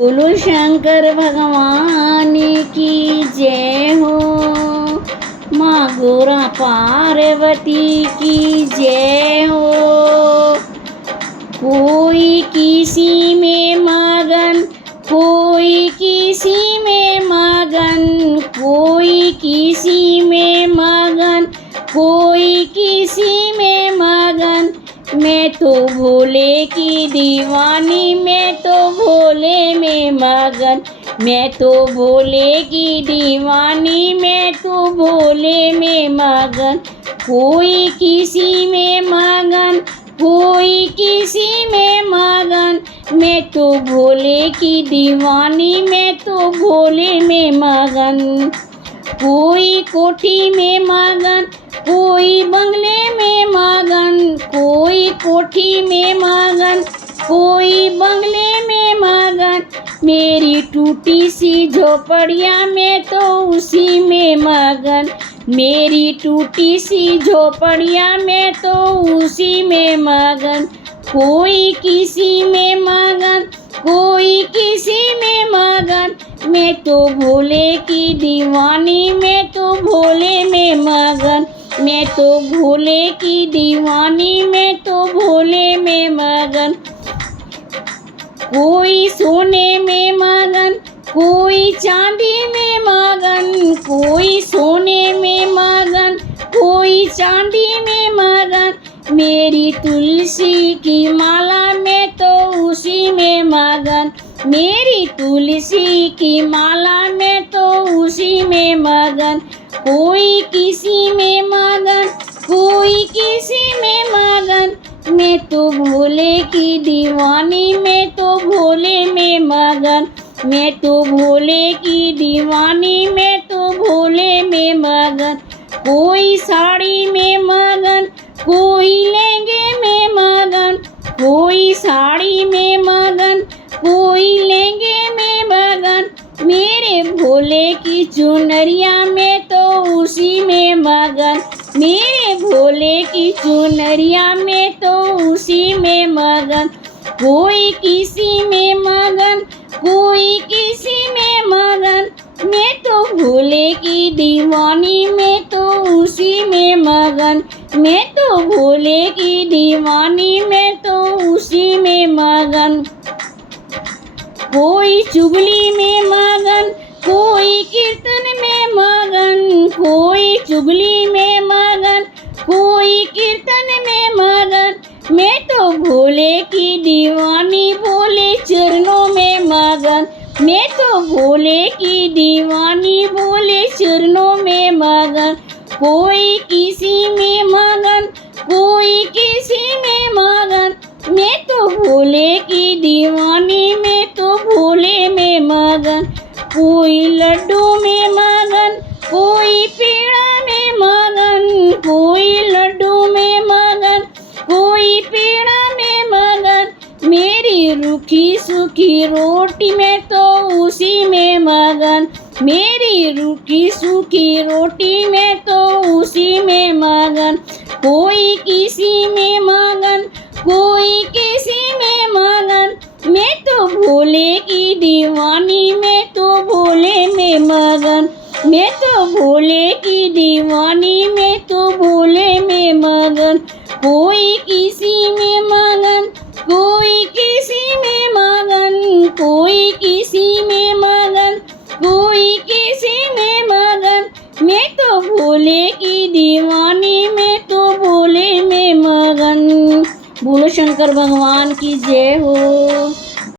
बोलो शंकर भगवान की जय हो। माँ गोरा पार्वती की जय हो। कोई किसी में मगन, कोई किसी में मगन, कोई किसी में मगन, कोई किसी में मगन। मैं तो भोले की दीवानी, मैं तो भोले में मगन, मैं तो भोले की दीवानी, मैं तो भोले में मगन। कोई किसी में मगन, कोई किसी में मगन, मैं तो भोले की दीवानी, मैं तो भोले में मगन। कोई कोठी में मगन, कोई बंगले में मगन, कोई कोठी में मगन, कोई बंगले में मगन। मेरी टूटी सी झोपड़िया में तो उसी में मगन, मेरी टूटी सी झोपड़िया में तो उसी में मगन। कोई किसी में मगन, कोई किसी में मगन, मैं तो भोले की दीवानी, मैं तो भोले में मगन, मैं तो भोले की दीवानी, मैं तो भोले में मगन। कोई सोने में मगन, कोई चांदी में मगन, कोई सोने में मगन, कोई चांदी में मगन। मेरी तुलसी की माला में तो उसी में मगन, मेरी तुलसी की माला में तो उसी में मगन। कोई किसी में मगन, कोई किसी में मगन, मैं तो भोले की दीवानी, मैं तो भोले में मगन, मैं तो भोले की दीवानी, मैं तो भोले में मगन। कोई साड़ी में मगन, कोई लहंगे में मगन, कोई साड़ी में मगन, कोई लहंगे में मगन। मेरे भोले की चुनरिया में तो उसी में मगन, मेरे भोले की चुनरिया में तो उसी में मगन। कोई किसी में मगन, कोई किसी में मगन, मैं तो भोले की दीवानी, मैं तो उसी में मगन, मैं तो भोले की दीवानी, मैं तो उसी में मगन। कोई चुगली में मगन, कोई कीर्तन में मगन, कोई चुगली में मगन, कोई कीर्तन में मगन। मैं तो भोले की दीवानी, भोले चरणों में मगन, मैं तो भोले की दीवानी, भोले चरणों में मगन। कोई किसी में मगन, कोई किसी में मगन, मैं तो भोले की दीवानी, मैं तो भोले में मगन। कोई लड्डू में मगन, कोई पेड़ा में मगन, कोई लड्डू में मगन, कोई पेड़ा में मगन। मेरी रूखी सूखी रोटी में तो उसी में मगन, मेरी रूखी सूखी रोटी में तो उसी में मगन। कोई किसी में मगन, कोई किसी में मगन, मैं तो भोले की दीवानी, मैं तो भोले में मगन, मैं तो भोले की दीवानी, मैं तो भोले में मगन। कोई किसी में मगन, कोई किसी में मगन, कोई किसी में मगन, कोई किसी में मगन। मैं तो भोले की दीवानी, मैं तो भोले में मगन। बोलो शंकर भगवान की जय हो।